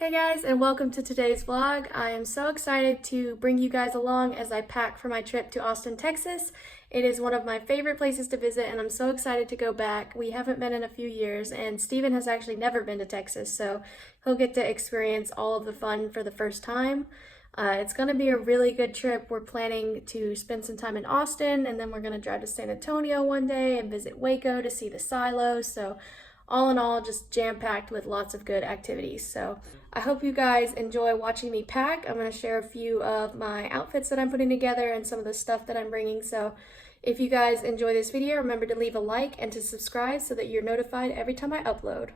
Hey guys, and welcome to today's vlog. I am so excited to bring you guys along as I pack for my trip to Austin, Texas. It is one of my favorite places to visit and I'm so excited to go back. We haven't been in a few years and Steven has actually never been to Texas, so he'll get to experience all of the fun for the first time. It's going to be a really good trip. We're planning to spend some time in Austin and then we're going to drive to San Antonio one day and visit Waco to see the silos. So all in all, just jam-packed with lots of good activities. So I hope you guys enjoy watching me pack. I'm going to share a few of my outfits that I'm putting together and some of the stuff that I'm bringing. So if you guys enjoy this video, remember to leave a like and to subscribe so that you're notified every time I upload.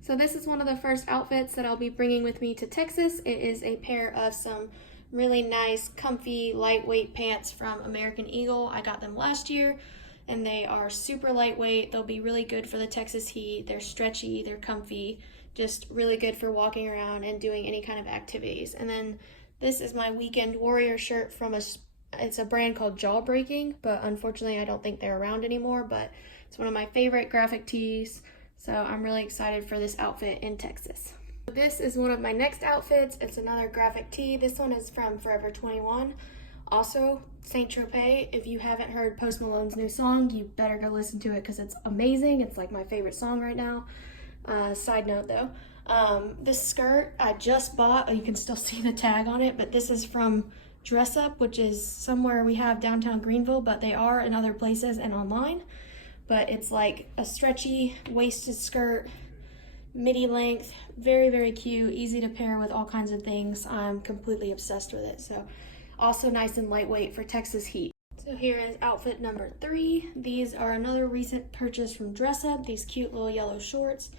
So this is one of the first outfits that I'll be bringing with me to Texas. It is a pair of some really nice, comfy, lightweight pants from American Eagle. I got them last year and they are super lightweight. They'll be really good for the Texas heat. They're stretchy, they're comfy, just really good for walking around and doing any kind of activities. And then this is my Weekend Warrior shirt from it's a brand called Jawbreaking, but unfortunately I don't think they're around anymore, but it's one of my favorite graphic tees. So I'm really excited for this outfit in Texas. This is one of my next outfits. It's another graphic tee. This one is from Forever 21. Also, Saint Tropez. If you haven't heard Post Malone's new song, you better go listen to it because it's amazing. It's like my favorite song right now. Side note though, this skirt I just bought. You can still see the tag on it, but this is from Dress Up, which is somewhere we have downtown Greenville, but they are in other places and online. But it's like a stretchy waisted skirt, midi length, very, very cute, easy to pair with all kinds of things. I'm completely obsessed with it. So also nice and lightweight for Texas heat. So here is outfit number 3. These are another recent purchase from Dress Up, these cute little yellow shorts.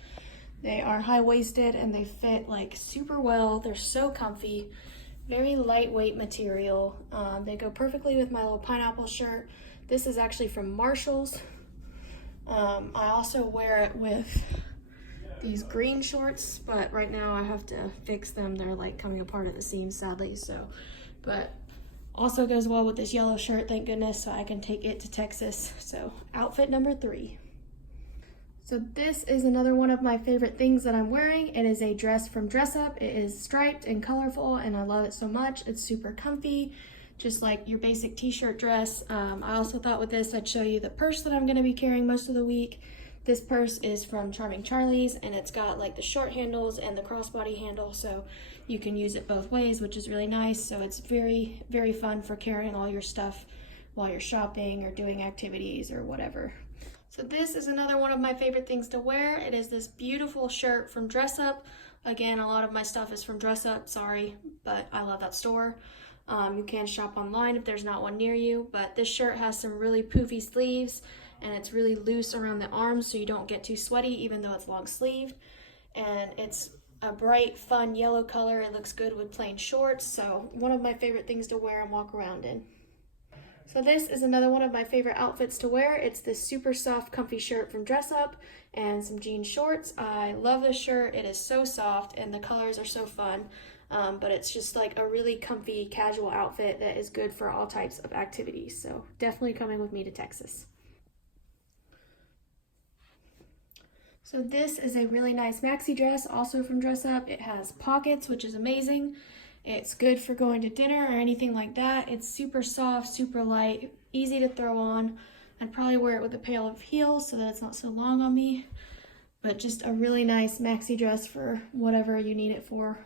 They are high-waisted and they fit like super well. They're so comfy, very lightweight material. They go perfectly with my little pineapple shirt. This is actually from Marshalls. I also wear it with these green shorts, but right now I have to fix them. They're like coming apart at the seams, sadly. But also goes well with this yellow shirt, thank goodness, so I can take it to Texas. So outfit number 3. So this is another one of my favorite things that I'm wearing. It is a dress from Dress Up. It is striped and colorful and I love it so much. It's super comfy, just like your basic t-shirt dress. I also thought with this I'd show you the purse that I'm going to be carrying most of the week. This purse is from Charming Charlie's and it's got like the short handles and the crossbody handle, so you can use it both ways, which is really nice. So it's very, very fun for carrying all your stuff while you're shopping or doing activities or whatever. So this is another one of my favorite things to wear. It is this beautiful shirt from Dress Up. Again, a lot of my stuff is from Dress Up, sorry, but I love that store. You can shop online if there's not one near you, but this shirt has some really poofy sleeves and it's really loose around the arms so you don't get too sweaty even though it's long sleeved. And it's a bright, fun yellow color. It looks good with plain shorts, so one of my favorite things to wear and walk around in. So this is another one of my favorite outfits to wear. It's this super soft, comfy shirt from Dress Up and some jean shorts. I love this shirt. It is so soft and the colors are so fun. But it's just like a really comfy, casual outfit that is good for all types of activities. So definitely coming with me to Texas. So this is a really nice maxi dress, also from Dress Up. It has pockets, which is amazing. It's good for going to dinner or anything like that. It's super soft, super light, easy to throw on. I'd probably wear it with a pair of heels so that it's not so long on me. But just a really nice maxi dress for whatever you need it for.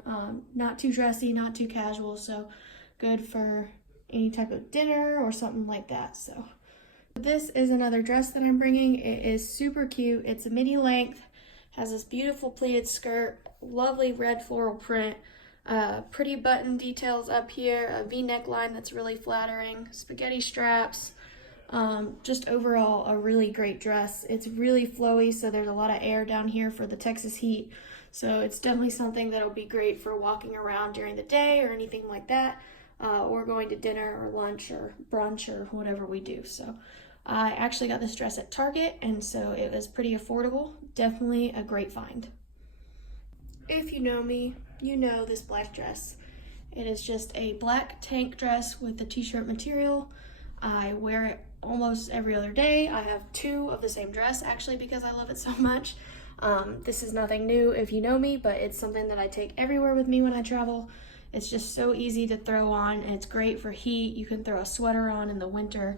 Not too dressy, not too casual, so good for any type of dinner or something like that. So this is another dress that I'm bringing. It is super cute. It's a midi length, has this beautiful pleated skirt, lovely red floral print, pretty button details up here, a V neckline that's really flattering, spaghetti straps. Just overall a really great dress. It's really flowy, so there's a lot of air down here for the Texas heat. So it's definitely something that'll be great for walking around during the day or anything like that, or going to dinner or lunch or brunch or whatever we do. So I actually got this dress at Target, and so it was pretty affordable. Definitely a great find. If you know me, you know this black dress. It is just a black tank dress with the t-shirt material. I wear it almost every other day. I have 2 of the same dress actually because I love it so much. This is nothing new if you know me, but it's something that I take everywhere with me when I travel. It's just so easy to throw on, and it's great for heat. You can throw a sweater on in the winter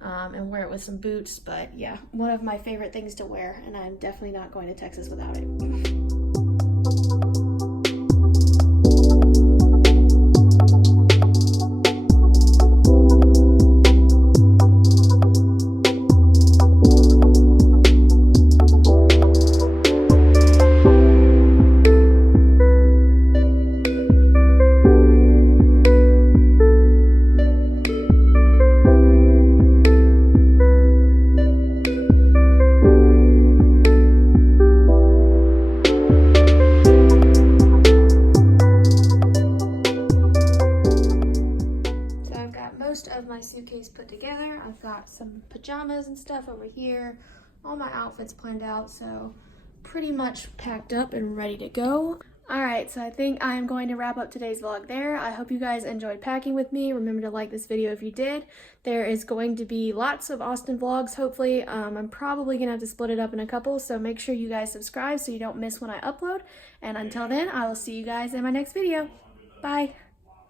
and wear it with some boots. But yeah, one of my favorite things to wear, and I'm definitely not going to Texas without it. Most of my suitcase put together. I've got some pajamas and stuff over here, all my outfits planned out, so pretty much packed up and ready to go. Alright, so I think I'm going to wrap up today's vlog there. I hope you guys enjoyed packing with me. Remember to like this video if you did. There is going to be lots of Austin vlogs, hopefully. I'm probably going to have to split it up in a couple, so make sure you guys subscribe so you don't miss when I upload. And until then, I will see you guys in my next video. Bye!